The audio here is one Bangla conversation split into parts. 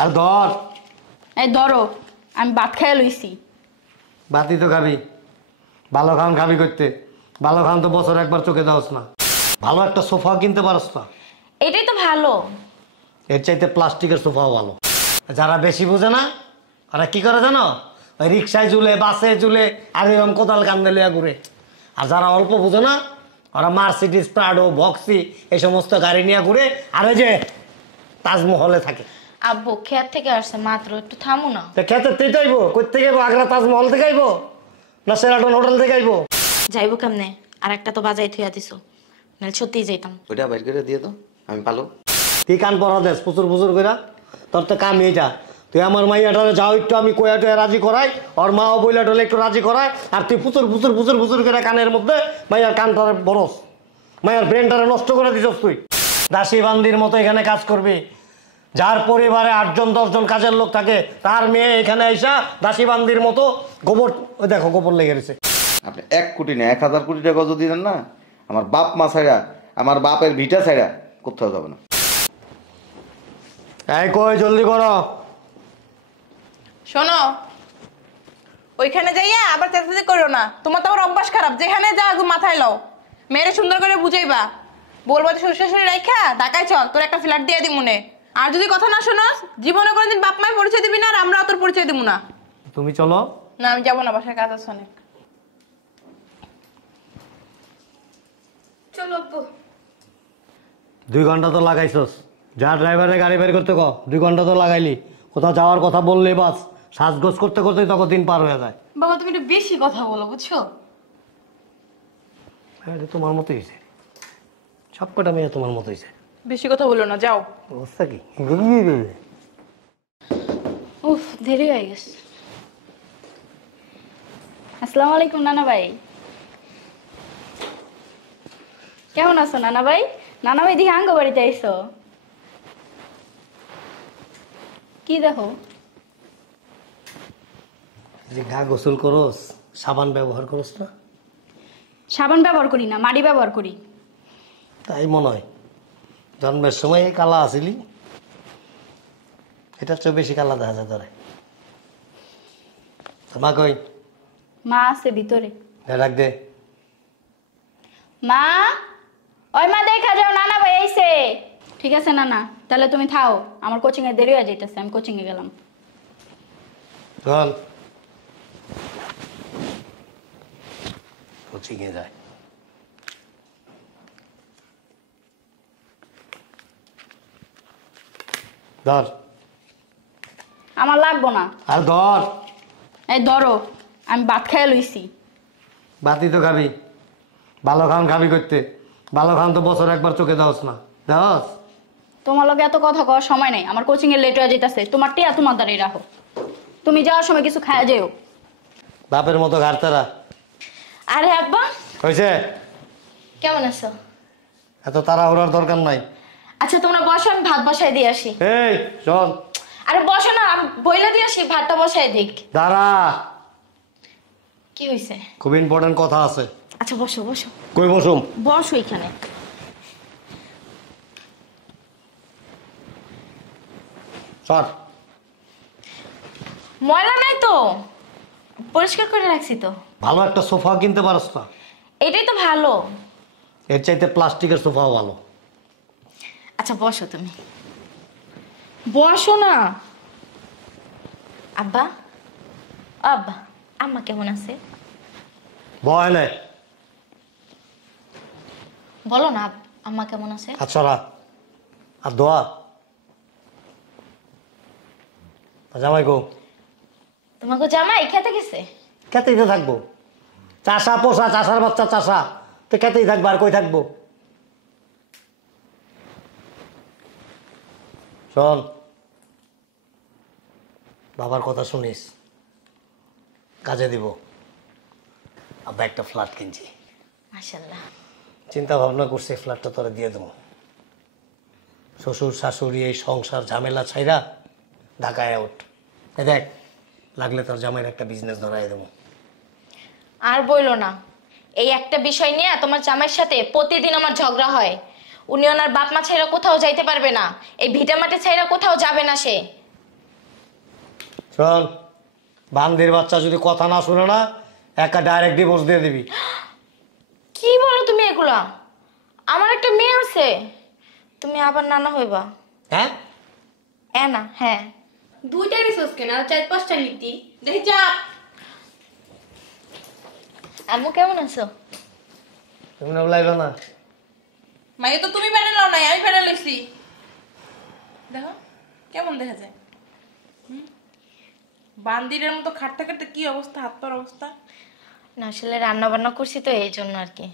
আর ধর এই ধরো, আমি ভাত খেয়ে লইছি। বাতি তো খাবি, ভালো খান খাবি করতে। ভালো খান তো বছর একবার চোখে দাওস না। ভালো একটা সোফা কিনতে পারস না। এটাই তো ভালো। এর চাইতে প্লাস্টিকের সোফাও ভালো। যারা বেশি বোঝে না ওরা কি করে জানো, ওই রিক্সায় ঝুলে, বাসে ঝুলে, আর এরকম কোদাল কান্দে লিয়া ঘুরে। আর যারা অল্প বোঝে না ওরা মার্সিডিজ, প্রাডো, বক্সি এই সমস্ত গাড়ি নিয়ে ঘুরে। আর ওই যে তাজমহলে থাকে। আব্বু খেত থেকে আসছে মাত্র, একটু থামো না। খেতে তুই তো আইবো, কই থেকে আইবো? আগ্রা তাজমহল থেকে আইবো না সেরাটন হোটেল থেকে আইবো? যাইবো কেমনে? আর একটা তো বাজাই থুইয়া দিছো, নাহলে সত্যিই যাইতাম। ওইটা বাইর করে দিয়ে তো, আমি পালো। তুই কান পড়া দেস প্রচুর প্রচুর করে, তোর তো কাম এইটা। তুই আমার মাইয়াটারে যাও একটু আমি কয়াটা রাজি করাই, ওর মা ও বইলাটালে একটু রাজি করাই, আর তুই প্রচুর প্রচুর প্রচুর প্রচুর করে কানের মধ্যে মাইয়ার কানটারে বরস, মাইয়ার ব্রেনটারে নষ্ট করে দিছস তুই। দাসী বান্দির মতো এখানে কাজ করবি। যার পরিবারে 8জন 10জন কাজের লোক থাকে, তার মেয়ে এখানে আইসা দাসী বান্দির মতো গোবর, ওই দেখো গোবর লেগে গেছে। আপনি 1 কোটি না 1000 কোটি টাকা যদি দেন না, আমার বাপ মা ছাড়া, আমার বাপের ভিটা ছাড়া কোথাও যাবে না। এই কই জলদি করো। শোনো, ওইখানে যাইয়া আবার চেঁচাচেঁচি করো না। তোমার তো আবার অভ্যাস খারাপ, যেখানে যা মাথায় লও। মেয়েরে সুন্দর করে বুঝাইবা, বলবো যে শ্বশুর রাইখা ঢাকায় চল, তোর একটা ফ্ল্যাট দিয়ে দি মনে। আর যদি কথা না শোনস, জীবনে কোনোদিন বাপ মায়ের পরিচয় দিবি না, আর আমরা তোর পরিচয় দিব না। তুমি চলো। না, আমি যাবো না, বাসায় কাজ আছে অনেক। চলো আব্বু। 2 ঘন্টা তো লাগাইছস, যা ড্রাইভারে গাড়ি বের করতে ক। 2 ঘন্টা তো লাগাইলি, কোথাও যাওয়ার কথা বললে বাস সাজগোজ করতে করতে তখন দিন পার হয়ে যায়। বাবা তুমি একটু বেশি কথা বলো, বুঝছো? হ্যাঁ, তোমার মতো হয়েছে, সব কটা মেয়ে তোমার মতো হয়েছে। বেশি কথা বলো না, যাও। অবস্থা কি? উফ, দেরি হয়ে গেছে। আসসালামু আলাইকুম নানা ভাই। কেমন আছো নানা ভাই? নানা ভাই দিকে আঙ্গ বাড়িতে আইসো। কি দেখো? যে গা গোসল করস, সাবান ব্যবহার করস না? সাবান ব্যবহার করি না, মাড়ি ব্যবহার করি। তাই মনে হয়, জন্মের সময় এই কালা আসিলি, এটার চেয়ে বেশি কালা দেখা যায় তোরে। মা কই? মা আছে ভিতরে। ডাক দে। মা, ওই মা দেখা যাও, নানা ভাই আইছে। ঠিক আছে নানা, তাহলে তুমি থাও, আমার কোচিং এ দেরি হয়ে যাইতেছে, আমি কোচিং এ গেলাম। চল কোচিং এ যায়। ধর। আমার লাগবো না। আর ধর। এই ধরো, আমি ভাত খেয়ে লইছি। বাতি তো খাবি, ভালো খান খাবি করতে। ভালো খান তো বছর একবার চোখে দাওস না, দাওস? তোমার লগে এত কথা কওয়ার সময় নাই, আমার কোচিং এ লেট হয়ে যাইতেছে। তোমার টিয়া তোমার দ্বারাই রাখো, তুমি যাওয়ার সময় কিছু খায়া যেও। বাপের মতো ঘাড়তারা। আরে আব্বা, হয়েছে? কেমন আছো? এত তাড়াহুড়ার দরকার নাই। আচ্ছা তোমরা বসো, আমি ভাত বসাই দিয়ে আসি। এই চল। আরে বসো না, আমি বইলা দিয়ে আসি, ভাতটা বসাই দিক। দাঁড়া, কি হয়েছে? খুব ইম্পর্টেন্ট কথা আছে। আচ্ছা বসো বসো। কই বসুম? বসো এখানে। সর। ময়লা নাই তো, পরিষ্কার করে রাখছি তো। ভালো একটা সোফা কিনতে পারস না? এটাই তো ভালো। এর চাইতে প্লাস্টিকের সোফাও ভালো। আচ্ছা বসো তুমি, বসো না। আব্বা, আব্বা, আম্মা কেমন আছে? ভয় নাই। বলো না আম্মা কেমন আছে? আচ্ছা, আর দোয়া। জামাই গো? তোমাকে জামাই খেতে গেছে। খেতেই তো থাকবো, চাষা পোষা, চাষার বাচ্চা চাষা, তো খেতেই থাকবো, আর কই থাকবো। শোন, বাবার কথা শুনিস, কাজে দিব। আব্বা একটা ফ্ল্যাট কিনছি। মাশাআল্লাহ। চিন্তা ভাবনা করছি ফ্ল্যাটটা তোরা দিয়ে দেবো। শ্বশুর শাশুড়ি এই সংসার ঝামেলা ছাইরা ঢাকায় আউট। দেখ, লাগলে তোর জামাইয়ের একটা বিজনেস ধরাই দেবো। আর বইলো না, এই একটা বিষয় নিয়ে তোমার জামাইয়ের সাথে প্রতিদিন আমার ঝগড়া হয়। উনি ওনার বাপ মা ছাইরা কোথাও যাইতে পারবে না, এই ভিটা মাটি ছাইরা কোথাও যাবে না সে। শোন, বান্দির বাচ্চা যদি কথা না শুনে না, একটা ডাইরেক্ট ডিভোর্স দিয়ে দিবি। কি বলো তুমি এগুলা? আমার একটা মেয়ে আছে, তুমি আবার নানা হইবা? হ্যাঁ, না, হ্যাঁ। দুইটা রিসোর্স কেনা 4-5টা নীতি দেখি চাপ। আম্মু কেমন আছো? তুমি না বলাইবে না। মাইয়া তো তুমি প্যানেল নাও নাই, আমি প্যানেল লইছি। দেখো কেমন দেখা যায়। বান্দিরের মতো খাটতে খাটতে কি অবস্থা, হাত পার অবস্থা। না আসলে রান্না বান্না করছি তো এই জন্য আর কি।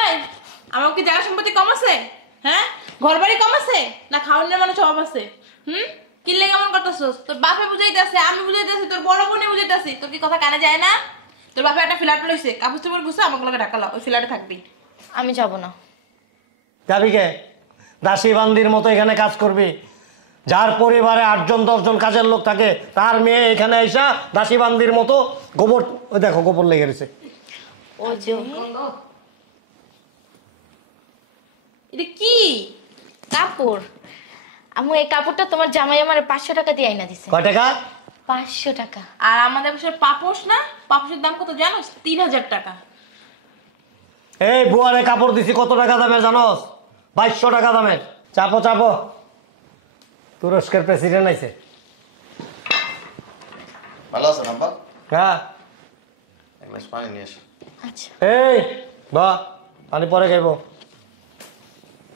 এই আমার কি জায়গা সম্পত্তি কম আছে? হ্যাঁ, ঘর বাড়ি কম আছে না খাওয়ানোর মানুষ অভাব আছে? কি লেগে এমন করতেছস? তোর বাপে বুঝাইতেছে, আমি বুঝাইতেছি, তোর বড় বোনে বুঝাইতেছি, তোর কি কথা কানে যায় না? তোর বাপে একটা ফ্ল্যাট লইছে, কাপড় চোপড় গুছা আমাকে লগে ঢাকা লাও, ওই ফ্ল্যাটে থাকবি। আমি যাব না। যাবি কে? দাসী বান্দির মতো এখানে কাজ করবি? যার পরিবারে 8জন 10জন কাজের লোক থাকে, তার মেয়ে এখানে আইসা দাসী বান্দির মতো গোবর, ওই দেখো গোবর লেগে গেছে। ও যে এটা কি কাপড়, আম্মু এই কাপড়টা তোমার জামাই আমার 500 টাকা দিয়ে আইনা দিছে। কয় টাকা? 500 টাকা। আর আমাদের বাসার পাপোশ না, পাপোশের দাম কত জানোস? 3000 টাকা। এই বুয়ারে কাপড় দিছি কত টাকা দামের জানোস? 2200 টাকা দামের। চাপো চাপো, তুরস্কের প্রেসিডেন্ট আইছে। ভালো আছেন আব্বা? হ্যাঁ। এক গ্লাস পানি নিয়ে এসো। আচ্ছা। এই বা পানি পরে খাইব।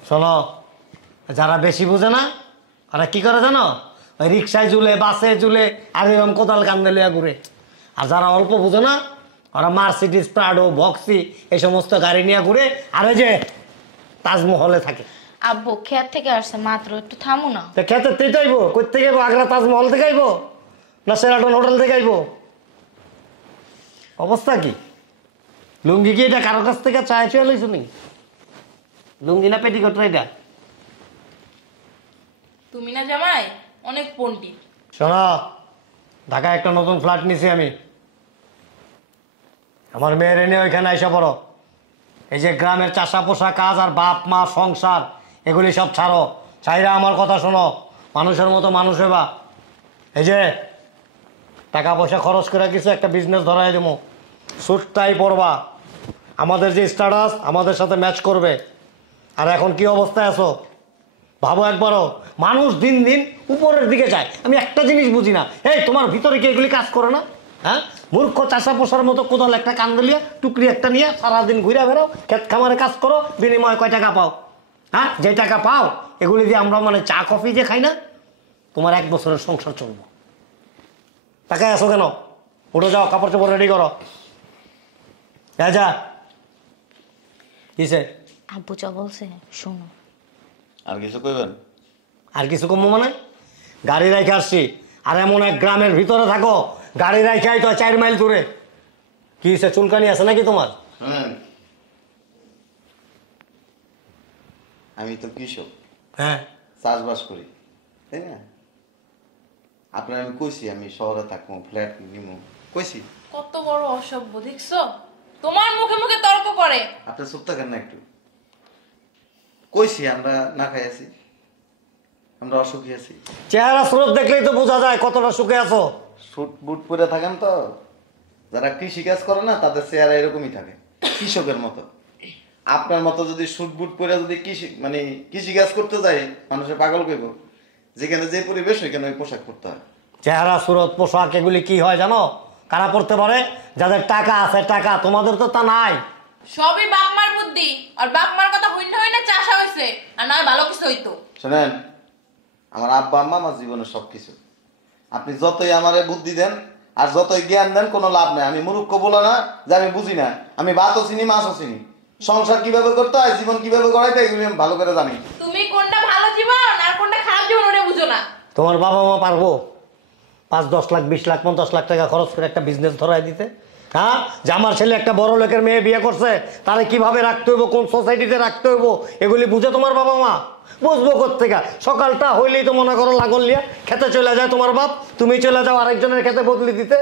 শোনো, যারা বেশি বুঝে না ওরা কি করে জানো? ওই রিক্সায় ঝুলে, বাসে ঝুলে, আর এরকম কোদাল কান্দে লিয়া ঘুরে। আর যারা অল্প বুঝে না ওরা মার্সিডিজ, প্রাডো, ভক্সি এই সমস্ত গাড়ি নিয়ে ঘুরে, আর ওই যে তাজমহলে থাকে। আব্বু খেত থেকে আসছে মাত্র, একটু থামো না। তা খেতে তুই আইবো? কই থেকে আইবো? আগ্রা তাজমহল থেকে আইবো না সেরাটন হোটেল থেকে আইবো? অবস্থা কি? লুঙ্গি কি এটা কারো কাছ থেকে চায় চুয়ে লইছো নি? লুঙ্গি না পেটিকোট এটা? তুমি না জামাই অনেক পণ্ডিত। শোনো, ঢাকায় একটা নতুন ফ্ল্যাট নিছি আমি। আমার মেয়ের এনে ওইখানে আইসা পড়ো। এই যে গ্রামের চাষা পোষা কাজ আর বাপ মা সংসার এগুলি সব ছাড়ো, চাইরা আমার কথা শোনো, মানুষের মতো মানুষ হইবা। এই যে টাকা পয়সা খরচ করে কিছু একটা বিজনেস ধরাই দেবো, সুটটাই পড়বা, আমাদের যে স্ট্যাটাস আমাদের সাথে ম্যাচ করবে। আর এখন কি অবস্থায় আছো ভাবো একবারও। মানুষ দিন দিন উপরের দিকে যায়। আমি একটা জিনিস বুঝি না, এই তোমার ভিতরে কি এগুলি কাজ করে না? হ্যাঁ, মূর্খ চাষা পোষার মতো কোদাল একটা কান্দলিয়া টুকরি একটা নিয়ে সারাদিন ঘুরে বেরো, ক্ষেত খামারে কাজ করো, বিনিময়ে কয় টাকা পাও? হ্যাঁ, যে টাকা পাও এগুলি দিয়ে আমরা মানে চা কফি যে খাই না, তোমার 1 বছরের সংসার চলবো। টাকায় আসো কেন? উঠে যাও, কাপড় চোপড় রেডি করো। যা কিসে? আব্বু যা বলছে শোনো। আর কিছু কইবেন? আর কিছু কমবো মানে? গাড়ি রাখে আসছি, আর এমন এক গ্রামের ভিতরে থাকো, গাড়ি রাখে তো 4 মাইল দূরে। কি সে চুলকানি আছে নাকি তোমার? শুনেন, আমি তো কৃষক, হ্যাঁ, চাষবাস করি, তাই না? আপনার আমি কইছি আমি শহরে থাকবো, ফ্ল্যাট নিবো, কইছি। কত বড় অসভ্য দেখছো? তোমার মুখে মুখে তর্ক করে। আপনি চুপ থাকেন না একটু। কইছি আমরা না খাই আছি, আমরা অসুখী আছি। চেহারা স্রোত দেখলেই তো বোঝা যায় কতটা সুখে আছো। শুট বুট পরে থাকেন তো, যারা কৃষি কাজ করে না তাদের চেহারা এরকমই থাকে, কৃষকের মতো। আপনার মতো যদি শুট বুট পরে যদি কৃষি কাজ করতে যায়, মানুষের পাগল কইব। যেখানে যে পরিবেশ ওইখানে ওই পোশাক পরতে হয়। চেহারা স্রোত পোশাক এগুলি কি হয় জানো? কারা পড়তে পারে? যাদের টাকা আছে। টাকা তোমাদের তো তা নাই। সবই বাপ মার বুদ্ধি, আর বাপ মার কথা হইনা হইনা চাষা হইছে, আর নয় ভালো কিছু হইতো। শোনেন, আমার আব্বা আম্মা আমার জীবনের সবকিছু। আপনি যতই আমারে বুদ্ধি দেন আর যতই জ্ঞান দেন কোনো লাভ নাই। আমি মূর্খ বলো না যে আমি বুঝি না। আমি ভাতও চিনি, মাছও চিনি, সংসার কিভাবে করতে হয়, জীবন কিভাবে গড়াইতে হয় এগুলি আমি ভালো করে জানি। তুমি কোনটা ভালো জীবন আর কোনটা খারাপ জীবন ওটা বুঝো না। তোমার বাবা মা পারবো 5, 10 লাখ, 20 লাখ, 50 লাখ টাকা খরচ করে একটা বিজনেস ধরাই দিতে? হ্যাঁ, যে আমার ছেলে একটা বড় লোকের মেয়ে বিয়ে করছে, তাহলে কিভাবে রাখতে হইব, কোন সোসাইটিতে রাখতে হইব এগুলি বুঝে তোমার বাবা মা? বুঝবো কোথেকে? সকালটা হইলেই তো মনে করো লাগল লিয়া খেতে চলে যায় তোমার বাপ, তুমি চলে যাও আরেকজনের খেতে বদলি দিতে।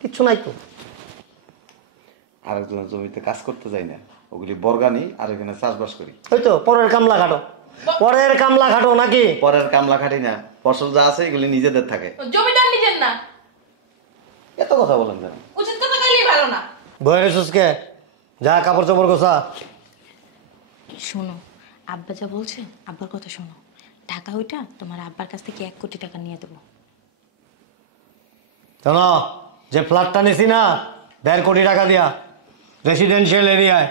কিচ্ছু নাই তো। আরেকজনের জমিতে কাজ করতে যাই না, ওগুলি বর্গানি, আর এখানে চাষবাস করি। ওই তো পরের কামলা খাটো, পরের কামলা খাটো নাকি? পরের কামলা খাটি না, ফসল যা আছে এগুলি নিজেদের থাকে। জমিটা নিজের না। এত কথা বলেন কেন? উচিত কথা কইলেই ভালো না। বইয়ের সুসকে যা কাপড় চোপড় গোছা। শোনো, আব্বা যা বলছে আব্বার কথা শোনো। টাকা ওইটা তোমার আব্বার কাছ থেকে 1 কোটি টাকা নিয়ে দেবো। শোনো, যে ফ্ল্যাটটা নিছি না 1.5 কোটি টাকা দিয়া, রেসিডেন্সিয়াল এরিয়ায়,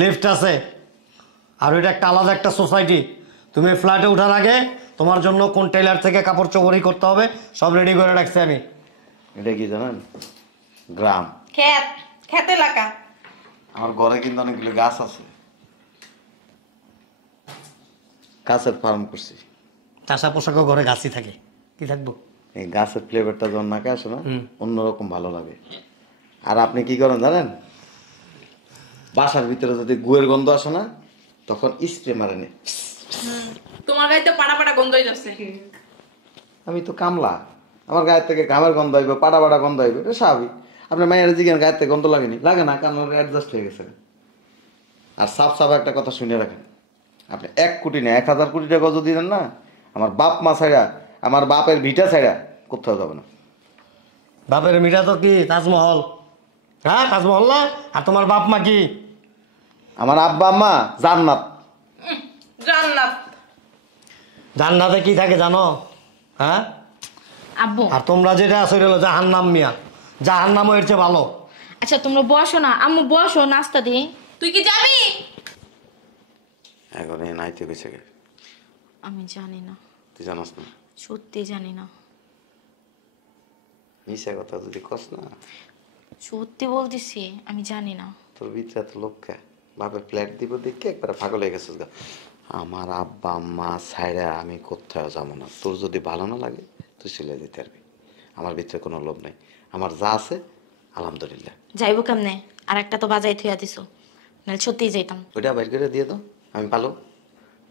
লিফট আছে, আর ওইটা একটা আলাদা একটা সোসাইটি। তুমি ফ্ল্যাটে ওঠার আগে তোমার জন্য কোন টেলার থেকে কাপড় চোপড়ি করতে হবে সব রেডি করে রাখছি আমি। এটা কি জানেন? গ্রাম, খেত এলাকা। আমার ঘরে কিন্তু অনেকগুলো গাছ আছে, গাছের ফার্ম করছি। চাষা পোশাকও ঘরে গাছই থাকে, কি থাকবো? এই গাছের ফ্লেভারটা যখন নাকে আসে না, অন্যরকম ভালো লাগে। আর আপনি কি করেন জানেন? বাসার ভিতরে যদি গুয়ের গন্ধ আসে না, তখন স্প্রে মারে নে। তোমার গাইতে পাড়া পাড়া গন্ধ হয়ে যাচ্ছে। আমি তো কামলা, আমার গায়ের থেকে ঘামের গন্ধ হইবে, পাড়া পাড়া গন্ধ হইবে, এটা স্বাভাবিক। আপনার মায়ের জিজ্ঞেস গায়ের থেকে গন্ধ লাগেনি? লাগে না, কারণ অ্যাডজাস্ট হয়ে গেছে। আর সাফ সাফ একটা কথা শুনে রাখেন, আপনি 1 কোটি না 1000 কোটি টাকা যদি দেন না, আমার বাপ মা ছাড়া, আমার বাপের ভিটা ছাড়া কোথাও যাবে না। বাপের মিঠা তো কি তাজমহল? হ্যাঁ, তাজমহল না? আর তোমার বাপ মা কি? আমার আব্বা আম্মা জান্নাত। জান্নাত। জান্নাতে কি থাকে জানো? হ্যাঁ, আব্বু আর তোমরা যেটা আছে এটা হলো জাহান্নাম। মিয়া, জাহান্নামও এর চেয়ে ভালো। আচ্ছা তোমরা বসো না, আম্মু বসো, নাস্তা দিই। তুই কি যাবি? এখন এই নাইতে গেছে গে। আমি জানি না, তুই জানাস না? সত্যি জানি না। মিশা কথা যদি কস না, সত্যি বলতেছি, আমি জানি না। তোর ভিতরে এত লোককে বাপে ফ্ল্যাট দিব দেখে একবার পাগল হয়ে গেছিস গা। আমার আব্বা আম্মা ছাইরা আমি কোথাও যাবো না। তোর যদি ভালো না লাগে তুই চলে যেতে পারবি, আমার ভিতরে কোনো লোভ নাই। আমার যা আছে আলহামদুলিল্লাহ। যাইবো কেমনে? আর একটা তো বাজাই থইয়া দিছো, নাহলে সত্যিই যাইতাম। ওইটা বাইর করে দিয়ে দাও, আমি পালো।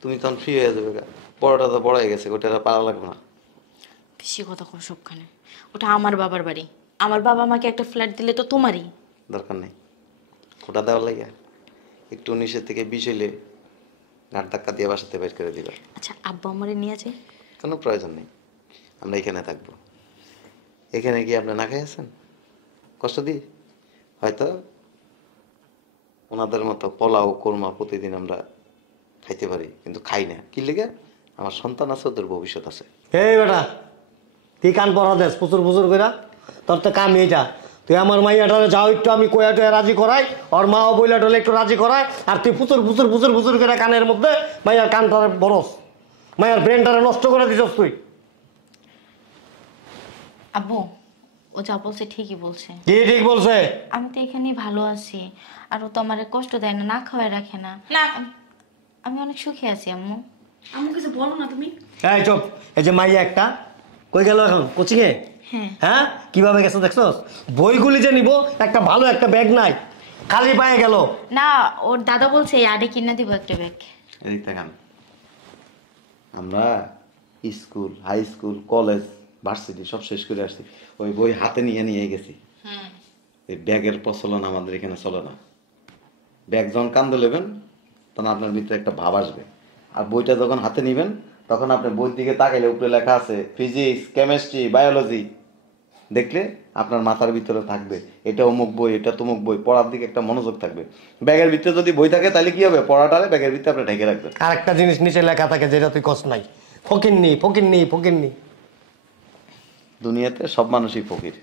তুমি তখন ফ্রি হয়ে যাবে গা। বড়টা তো বড় হয়ে গেছে, ওইটা আর পালা লাগবে না। বেশি কথা কর সবখানে। ওটা আমার বাবার বাড়ি, আমার বাবা আমাকে একটা ফ্ল্যাট দিলে তো তোমারই। দরকার নেই ওটা দেওয়ার লাগে। একটু 19 থেকে 20 হইলে ঘাট ধাক্কা দিয়ে বাসাতে বের করে দিবা। আচ্ছা আব্বা আমারে নিয়ে যাই? কোনো প্রয়োজন নেই, আমরা এখানে থাকবো। এখানে কি আপনি না খাইয়েছেন কষ্ট দিই? হয়তো ওনাদের মতো পোলাও কোরমা প্রতিদিন আমরা খাইতে পারি, কিন্তু খাই না। কি লেগে? আমার সন্তান আছে, ওদের ভবিষ্যৎ আছে। এই বেটা, কি কান পড়া দেশ প্রচুর প্রচুর করে? তোর তো কাম এইটা। তুই আমার মাইয়াটারে যাও একটু আমি কয়া টয়া রাজি করাই, ওর মাও বইলা টলে একটু রাজি করাই, আর তুই পুচুর পুচুর পুচুর পুচুর করে কানের মধ্যে মাইয়ার কানটারে বরস, মাইয়ার ব্রেনটারে নষ্ট করে দিছস তুই। আব্বু ও যা বলছে ঠিকই বলছে। কি ঠিক বলছে? আমি তো এখানেই ভালো আছি, আর ও তো আমার কষ্ট দেয় না, না খাওয়াই রাখে না। না, আমি অনেক সুখী আছি আম্মু। আম্মু কিছু বলো না তুমি। এই চুপ। এই যে মাইয়া একটা কই গেল এখন? কোচিং এ? হ্যাঁ। হ্যাঁ, কিভাবে গেছে দেখছস? বইগুলি যে নিব, একটা ভালো একটা ব্যাগ নাই, খালি পায়ে গেল। না, ওর দাদা বলছে আডে কিনে দিব একটা ব্যাগ। এদিক দেখান, আমরা school, high school, college, varsity সব শেষ করে আসছি, ওই বই হাতে নিয়ে নিয়ে গেছি। এই ব্যাগের প্রচলন আমাদের এখানে চলে না। ব্যাগ যখন কান্দে নেবেন তখন আপনার ভিতরে একটা ভাব আসবে, আর বইটা যখন হাতে নিবেন তখন আপনি বইয়ের দিকে তাকাইলে উপরে লেখা আছে ফিজিক্স, কেমিস্ট্রি, বায়োলজি, দেখলে আপনার মাথার ভিতরে থাকবে এটা অমুক বই, এটা তমুক বই, পড়ার দিকে একটা মনোযোগ থাকবে। ব্যাগের ভিতরে যদি বই থাকে তাহলে কি হবে? পড়াটারে ব্যাগের ভিতরে আপনি ঢেকে রাখবেন। আর একটা জিনিস নিচে লেখা থাকে যেটা তুই কষ্ট নাই, ফকিন্নি ফকিন্নি ফকিন্নি। দুনিয়াতে সব মানুষই ফকির।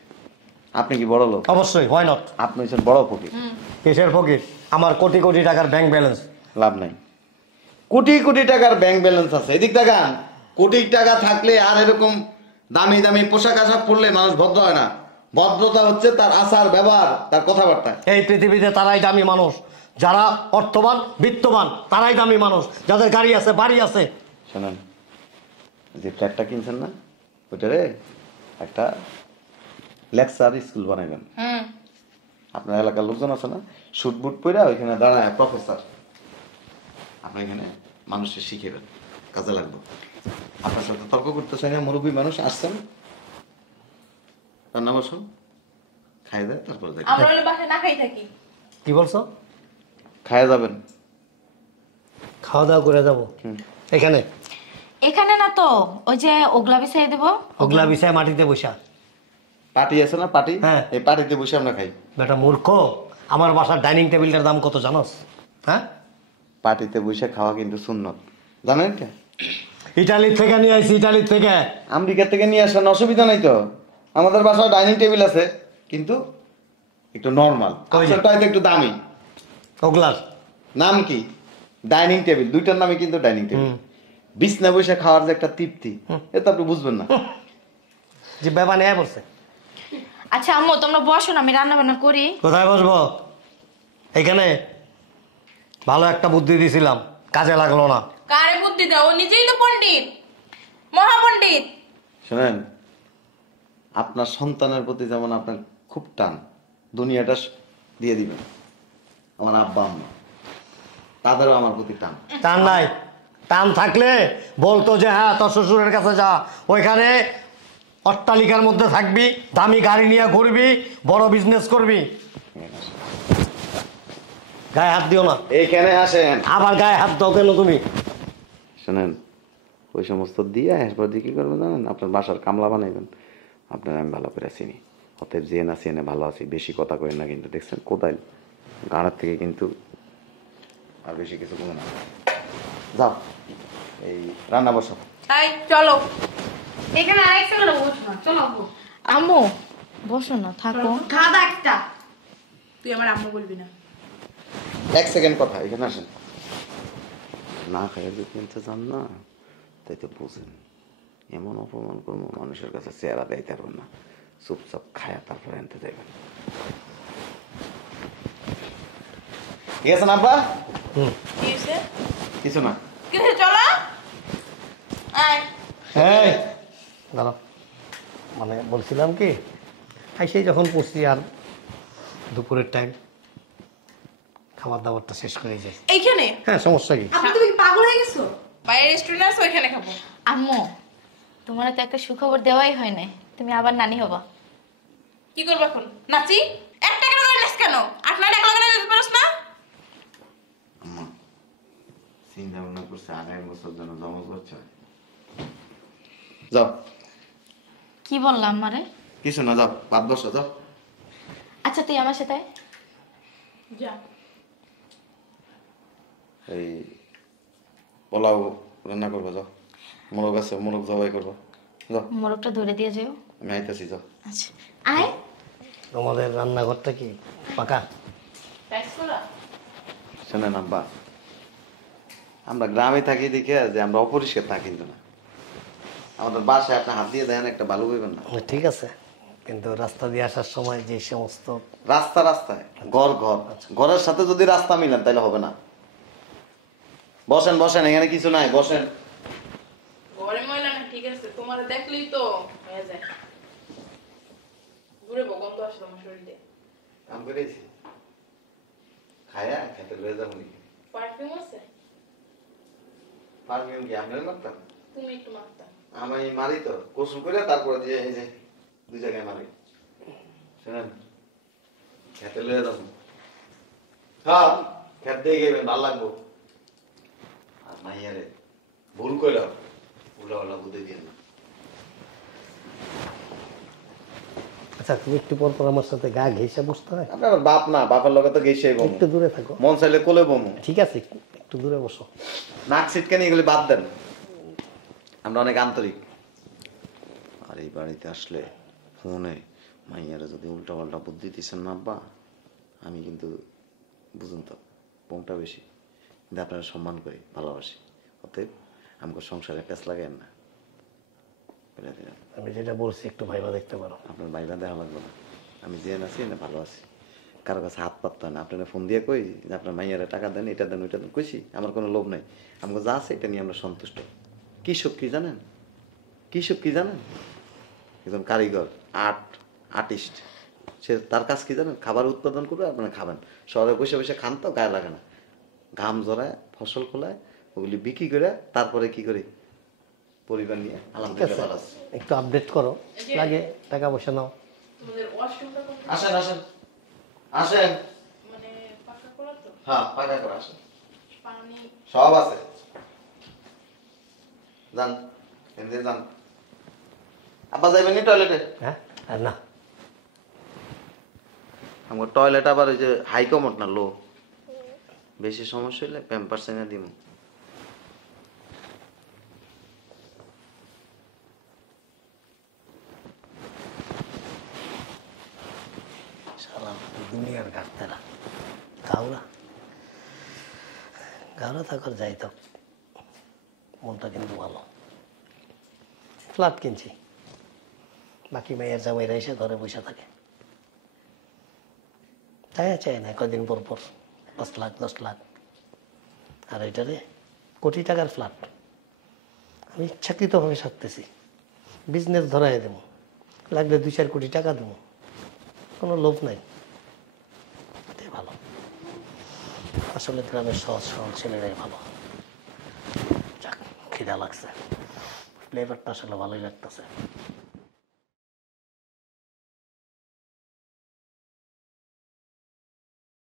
আপনি কি বড় লোক? অবশ্যই, হোয়াই নট? আপনি হচ্ছেন বড় ফকির। কিসের ফকির? আমার কোটি কোটি টাকার ব্যাংক ব্যালেন্স। লাভ নাই, কোটি কোটি টাকার ব্যাংক ব্যালেন্স আছে। এদিক দেখান, কোটি টাকা থাকলে আর এরকম দামি দামি পোশাক আশাক পরলে মানুষ ভদ্র হয় না। ভদ্রতা হচ্ছে তার আচার ব্যবহার, তার কথাবার্তা। এই পৃথিবীতে তারাই দামি মানুষ, যারা অর্থবান বিত্তবান, তারাই দামি মানুষ, যাদের গাড়ি আছে বাড়ি আছে। শোনেন, যে ফ্ল্যাটটা কিনছেন না, ওইটারে একটা লেকচার স্কুল বানাইবেন। আপনার এলাকার লোকজন আছে না, শুট বুট পরে ওইখানে দাঁড়ায় প্রফেসর, আপনি এখানে মানুষের শিখেবেন, কাজে লাগবে। আপনার সাথে তর্ক করতে চাই না, মুরব্বী মানুষ আসছেন, তার নাম আসুন, খাই দেয় তারপরে দেখেন। আমরা হলে বাসায় না খাই থাকি। কি বলছো? খাইয়া যাবেন। খাওয়া দাওয়া করে যাবো এখানে? এখানে না তো, ওই যে ওগলা বিছাই দেবো। ওগুলা বিষয় মাটিতে বসা। পার্টি আছে না পার্টি, হ্যাঁ। এই পার্টিতে বসে আমরা খাই। বেটা মূর্খ, আমার বাসার ডাইনিং টেবিলটার দাম কত জানোস? হ্যাঁ, পার্টিতে বসে খাওয়া কিন্তু সুন্নত, জানেন কি? ইটালি থেকে নিয়ে আইছি, ইটালি থেকে। আমেরিকা থেকে নিয়ে আসেন, অসুবিধা নাই তো। আমাদের বাসায় ডাইনিং টেবিল আছে, কিন্তু একটু নর্মাল, ওই যে। আপনারটা একটু দামি। ওগুলার নাম কি? ডাইনিং টেবিল, দুইটার নামই কিন্তু ডাইনিং টেবিল। বিছনা বসে খাওয়ার যে একটা তৃপ্তি, এটা আপনি বুঝবেন না। যে ব্যাপার নিয়ে পড়ছে। আচ্ছা আম্মু তোমরা বসো না, আমি রান্না বান্না করি। কোথায় বসবো? এখানে ভালো একটা বুদ্ধি দিছিলাম, কাজে লাগলো না। কারে বুদ্ধি দাও? ও নিজেই তো পণ্ডিত, মহাপণ্ডিত। শোনেন, আপনার সন্তানের প্রতি যেমন আপনার খুব টান, দুনিয়াটা দিয়ে দিবেন। আমার আব্বা আম্মা, তাদেরও আমার প্রতি টান। টান নাই, টান থাকলে বলতো যে হ্যাঁ তোর শ্বশুরের কাছে যা, ওইখানে অট্টালিকার মধ্যে থাকবি, দামি গাড়ি নিয়ে ঘুরবি, বড় বিজনেস করবি। গায়ে হাত দিও না। এইখানে আসেন। আবার গায়ে হাত দাও কেন তুমি? শোনেন, ওই সমস্ত দিয়ে এরপর দিয়ে কি করবেন জানেন? আপনার বাসার কামলা বানাইবেন। আপনার আমি ভালো করে চিনি, অতএব যে না চিনে ভালো আছি, বেশি কথা করেন না কিন্তু। দেখছেন কোথায় গাড়ার থেকে কিন্তু আর বেশি কিছু কোনো না। যাও, এই রান্না বসো। তাই চলো। এখানে আরেক সেকেন্ড বসো না, চলো আব্বু। আম্মু বসো না, থাকো। গাদা একটা। তুই আমার আম্মু বলবি না। এক সেকেন্ড কথা, এখানে আসেন। না খাইয়া যদি কিনতে চান না, তাই তো বুঝেন, এমন অপমান করবো মানুষের কাছে চেহারা দেয় পারবেন না। চুপচাপ খায়া তারপরে আনতে যাইবেন। ঠিক আছে না আব্বা? কি হয়েছে? কিছু না। কি হয়েছে? চলো। আয়। এই দাঁড়াও, মানে বলছিলাম কি, সেই যখন পড়ছি আর দুপুরের টাইম খাবার দাবারটা শেষ করে যাই। এইখানে হ্যাঁ, সমস্যা কি? আপনি তুমি কি পাগল হয়ে গেছো? বাইরে রেস্টুরেন্ট আছে, ওইখানে খাবো। আম্মু তোমার তো একটা সুখবর দেওয়াই হয় নাই, তুমি আবার নানি হবা। কি করবো এখন? নাচি? 1 টাকা করে নাচ কেন? 8-9 টাকা করে নাচতে পারোস না? আম্মা চিন্তা ভাবনা করছে আগামী বছর জন্য জমা করছে। যাও। কি বললাম মারে? কিছু না, যাও ভাত বসো, যাও। আচ্ছা তুই আমার সাথে আয়। যা। এই পোলাও রান্না করবো, যাও। মোরগ আছে, মোরগ জবাই করবো, যাও। মোরগটা ধরে দিয়ে যাও। আমি আইতেছি, যাও। আচ্ছা আয়। তোমাদের রান্নাঘরটা কি পাকা? টাইস করা? শোনেন আব্বা, আমরা গ্রামে থাকি দেখে যে আমরা অপরিষ্কার তা কিন্তু না। আমাদের বাসায় আপনি হাত দিয়ে দেখেন, একটা ভালো পাইবেন না। ঠিক আছে, কিন্তু রাস্তা দিয়ে আসার সময় যে সমস্ত রাস্তা রাস্তায়, ঘর ঘর, ঘরের সাথে যদি রাস্তা মিলান তাহলে হবে না। বসেন বসেন, এখানে কিছু নাই, বসেন। ঘরে ময়লা না, ঠিক আছে, তোমার দেখলেই তো হয়ে যায়। ঘুরে গন্ধ আসে তোমার শরীরে। কাম করেছি খায়া খেতে লয়ে যাবো। পারফিউম আছে? পারফিউম কি আপনার মারতাম? তুমি একটু মারতা। আমি মারি তো, গোসল করে তারপরে দিয়ে এই যে 2 জায়গায় মারি। শোনেন, খেতে লয়ে যাবো। হ্যাঁ, খেতে দিয়ে গেবেন, ভালো লাগবো। আর মাইয়ারে ভুল করে উল্টা উল্টা বুদ্ধি দিয়ে না। আচ্ছা, তুমি একটু পর পর আমার সাথে গা ঘেঁষে বসতে হয়। আপনার বাপ না, বাপের লগে তো গেছেই বমু। একটু দূরে থাকো। মন চাইলে কোলে বমু। ঠিক আছে, একটু দূরে বসো। নাক ছিটকানি এগুলি বাদ দেন, আমরা অনেক আন্তরিক। আর এই বাড়িতে আসলে ফোনে মাইয়ারা যদি উল্টা পাল্টা বুদ্ধি দিচ্ছেন না আব্বা, আমি কিন্তু বুঝুন তো বোনটা বেশি, কিন্তু আপনারা সম্মান করি, ভালোবাসি। অতএব আমাকে সংসারে প্যাঁচ লাগাইন না। বলে দিলাম, আমি যেটা বলছি একটু ভাইবা দেখতে পারো। আপনার বাইরে দেখা লাগবে না। আমি যে আছি না ভালো আছি, কারো কাছে হাত পাততে হয় না। আপনারা ফোন দিয়ে কই যে আপনার মাইয়ারা টাকা দেন, এটা দেন, ওইটা দেন, কইছি আমার কোনো লোভ নাই। আমাকে যা আছে এটা নিয়ে আমরা সন্তুষ্ট। কৃষক কি জানেন? কৃষক কি জানেন? একজন কারিগর, আর্টিস্ট। সে তার কাজ কি জানেন? খাবার উৎপাদন করবে, আপনারা খাবেন। শহরে বসে বসে খান তো গায়ে লাগে না। ঘাম জড়ায়, ফসল ফলায়, ওগুলি বিক্রি করে তারপরে কি করি, পরিবার নিয়ে ঠিক আলহামদুলিল্লাহ আছে, ভালো আছে। একটু আপডেট করো, লাগে টাকা পয়সা নাও। তোমাদের ওয়াশরুমটা কোথায়? আসেন আসেন আসেন। মানে পাকা করা তো? হ্যাঁ, পাকা করে আসেন, পানি? সব আছে। যান এমনি যান। আব্বা যাইবেন টয়লেটে? হ্যাঁ আর না, আমার টয়লেট আবার ওই যে হাই কমোড না লো, বেশি সমস্যা হইলে প্যাম্পার্স এনে দিব। সারা দুনিয়ার ঘাটতেরা গাওরা গাওরা থাকার যাই তো, মনটা কিন্তু ভালো। ফ্ল্যাট কিনছি, বাকি মেয়ের জামাইরা এসে ঘরে বসে থাকে, চাই না কয়দিন পর পর 5 লাখ 10 লাখ। আর এটারে কোটি টাকার ফ্ল্যাট, আমি ইচ্ছাকৃতভাবে সারতেছি, বিজনেস ধরাই দেবো, লাগলে 2-4 কোটি টাকা দেবো, কোনো লোভ নাই। এটাই ভালো, আসলে গ্রামের সহজ সরল ছেলেরাই ভালো। যাক, খিদা লাগছে, ফ্লেভারটা আসলে ভালোই লাগতেছে।